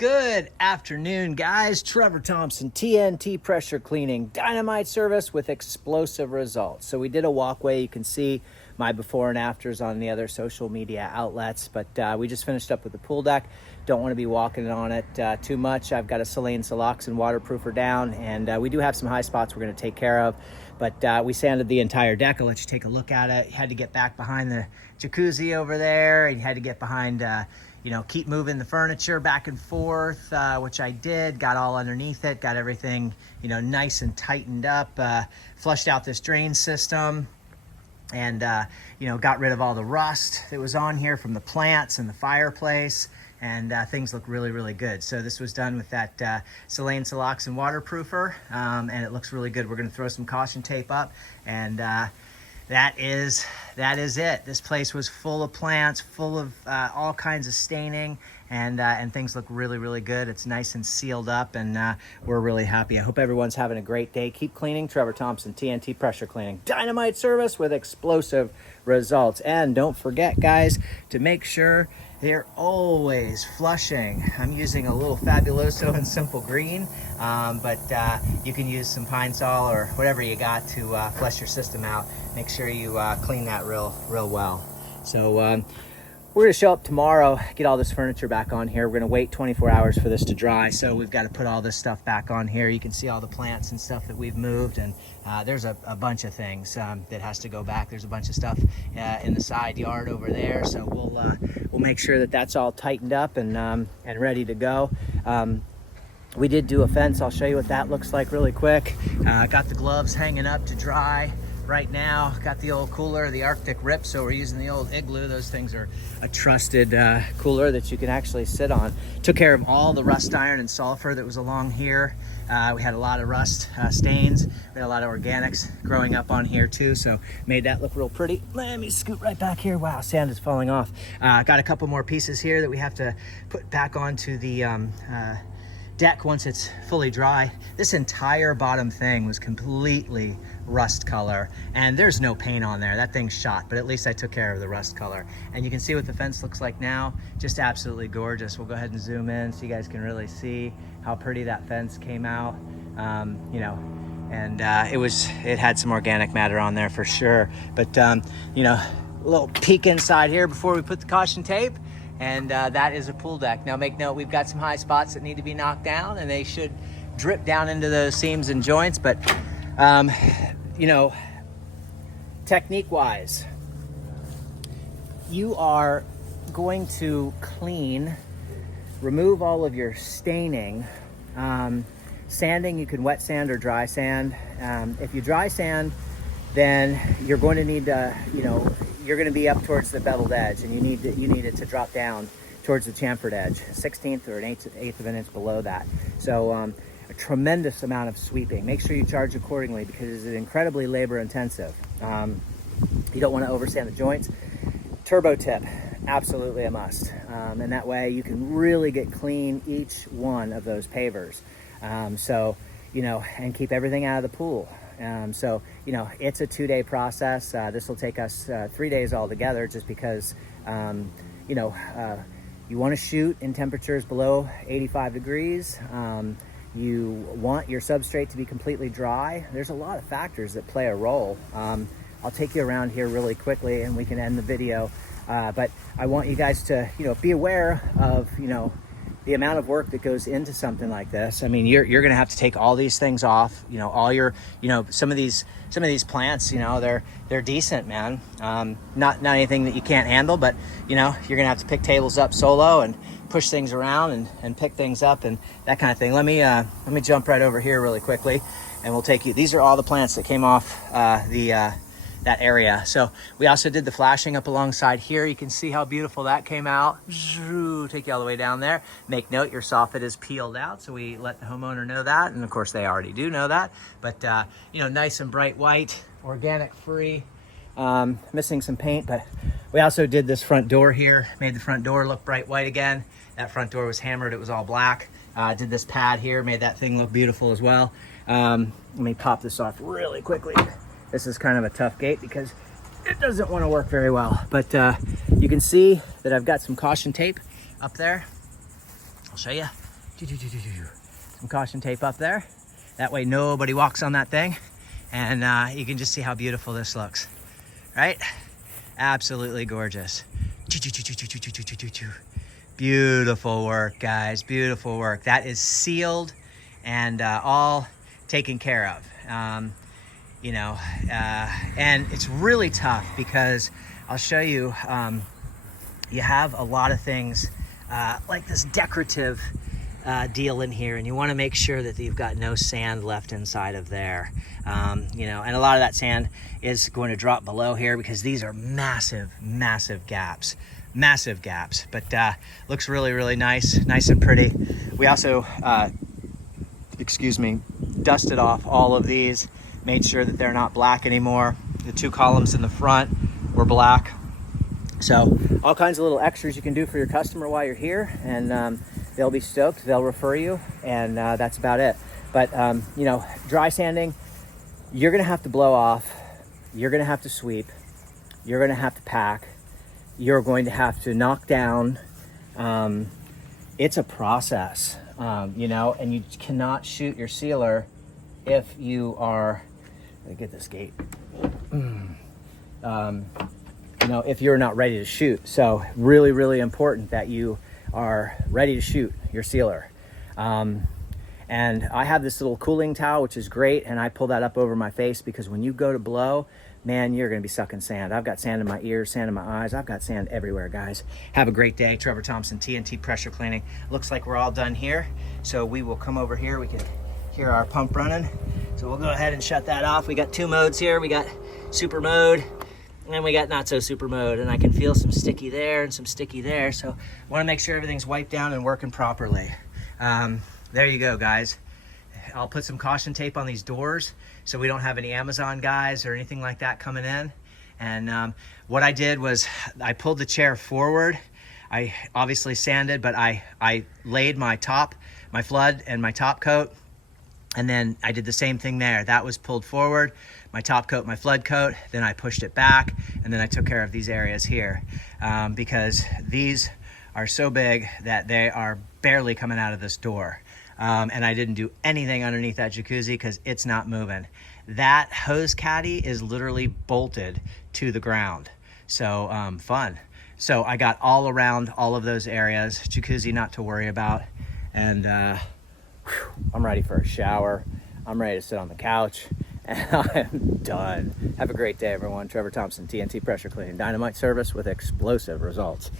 Good afternoon, guys. Trevor Thompson, TNT Pressure Cleaning, dynamite service with explosive results. So we did a walkway. You can see my before and afters on the other social media outlets, but we just finished up with the pool deck. Don't want to be walking on it too much. I've got a Silane Siloxane waterproofer down, and we do have some high spots we're going to take care of, but we sanded the entire deck. I'll let you take a look at it. You had to get back behind the jacuzzi over there, and you had to get behind keep moving the furniture back and forth, which I did, got all underneath it, got everything, nice and tightened up, flushed out this drain system, and, got rid of all the rust that was on here from the plants and the fireplace, and things look really, really good. So this was done with that Silane Siloxane waterproofer, and it looks really good. We're going to throw some caution tape up, and that is it. This place was full of plants, full of all kinds of staining, and things look really, really good. It's nice and sealed up, and we're really happy. I hope everyone's having a great day. Keep cleaning. Trevor Thompson, TNT Pressure Cleaning. Dynamite service with explosive results. And don't forget, guys, to make sure they're always flushing. I'm using a little Fabuloso and Simple Green, but you can use some Pine Sol or whatever you got to flush your system out. Make sure you clean that real well. So we're gonna show up tomorrow, get all this furniture back on here. We're gonna wait 24 hours for this to dry, so we've got to put all this stuff back on here. You can see all the plants and stuff that we've moved, and there's a bunch of things that has to go back. There's a bunch of stuff in the side yard over there, so we'll make sure that that's all tightened up and ready to go. We did do a fence. I'll show you what that looks like really quick. Got the gloves hanging up to dry right now. Got the old cooler, the Arctic Rip, so we're using the old Igloo. Those things are a trusted cooler that you can actually sit on. Took care of all the rust iron and sulfur that was along here. We had a lot of rust stains. We had a lot of organics growing up on here too, so made that look real pretty. Let me scoot right back here. Wow, sand is falling off. Got a couple more pieces here that we have to put back onto the deck once it's fully dry. This entire bottom thing was completely rust color, and there's no paint on there. That thing's shot, but at least I took care of the rust color. And you can see what the fence looks like now. Just absolutely gorgeous. We'll go ahead and zoom in so you guys can really see how pretty that fence came out. It had some organic matter on there for sure, but a little peek inside here before we put the caution tape. And that is a pool deck. Now make note, we've got some high spots that need to be knocked down, and they should drip down into those seams and joints. But, technique-wise, you are going to clean, remove all of your staining. Sanding, you can wet sand or dry sand. If you dry sand, then you're going to need to, you're going to be up towards the beveled edge, and you need it to drop down towards the chamfered edge, 1/16 or an eighth of an inch below that. So a tremendous amount of sweeping. Make sure you charge accordingly because it's incredibly labor intensive. You don't want to oversand the joints. Turbo tip, absolutely a must. And that way you can really get clean each one of those pavers. And keep everything out of the pool. It's a 2-day process. This will take us 3 days altogether, just because, you want to shoot in temperatures below 85 degrees. You want your substrate to be completely dry. There's a lot of factors that play a role. I'll take you around here really quickly and we can end the video. But I want you guys to, be aware of, the amount of work that goes into something like this. I mean, you're going to have to take all these things off, all your, some of these plants, they're decent, man. Not anything that you can't handle, but you're going to have to pick tables up solo and push things around and pick things up and that kind of thing. Let me jump right over here really quickly, and we'll take you. These are all the plants that came off that area. So we also did the flashing up alongside here. You can see how beautiful that came out. Take you all the way down there. Make note, your soffit is peeled out, so we let the homeowner know that, and of course they already do know that. But nice and bright white, organic free. Missing some paint, but we also did this front door here. Made the front door look bright white again. That front door was hammered, it was all black. Did this pad here, made that thing look beautiful as well. Let me pop this off really quickly. This is kind of a tough gate because it doesn't want to work very well, but you can see that I've got some caution tape up there. I'll show you. Some caution tape up there. That way nobody walks on that thing. And you can just see how beautiful this looks, right? Absolutely gorgeous. Beautiful work, guys, beautiful work. That is sealed and all taken care of. You know, and it's really tough because I'll show you, you have a lot of things like this decorative deal in here, and you want to make sure that you've got no sand left inside of there. You know, and a lot of that sand is going to drop below here because these are massive gaps, but looks really nice and pretty. We also dusted off all of these, made sure that they're not black anymore. The 2 columns in the front were black. So all kinds of little extras you can do for your customer while you're here, and they'll be stoked, they'll refer you, and that's about it. But you know, dry sanding, you're gonna have to blow off, you're gonna have to sweep, you're gonna have to pack, you're going to have to knock down. It's a process, you know, and you cannot shoot your sealer if you are, let me get this gate, you know, if you're not ready to shoot. So really important that you are ready to shoot your sealer. And I have this little cooling towel, which is great, and I pull that up over my face because when you go to blow, man, you're gonna be sucking sand. I've got sand in my ears, sand in my eyes. I've got sand everywhere, guys. Have a great day. Trevor Thompson, TNT Pressure Cleaning. Looks like we're all done here. So we will come over here. We can hear our pump running. So we'll go ahead and shut that off. We got 2 modes here. We got super mode, and we got not so super mode. And I can feel some sticky there and some sticky there. So wanna make sure everything's wiped down and working properly. There you go, guys. I'll put some caution tape on these doors so we don't have any Amazon guys or anything like that coming in. And what I did was I pulled the chair forward. I obviously sanded, but I laid my flood and my top coat, and then I did the same thing there. That was pulled forward, my top coat, my flood coat, then I pushed it back, and then I took care of these areas here because these are so big that they are barely coming out of this door. And I didn't do anything underneath that jacuzzi because it's not moving. That hose caddy is literally bolted to the ground. So fun. So I got all around all of those areas. Jacuzzi not to worry about. And I'm ready for a shower. I'm ready to sit on the couch. And I'm done. Have a great day, everyone. Trevor Thompson, TNT Pressure Cleaning. Dynamite service with explosive results.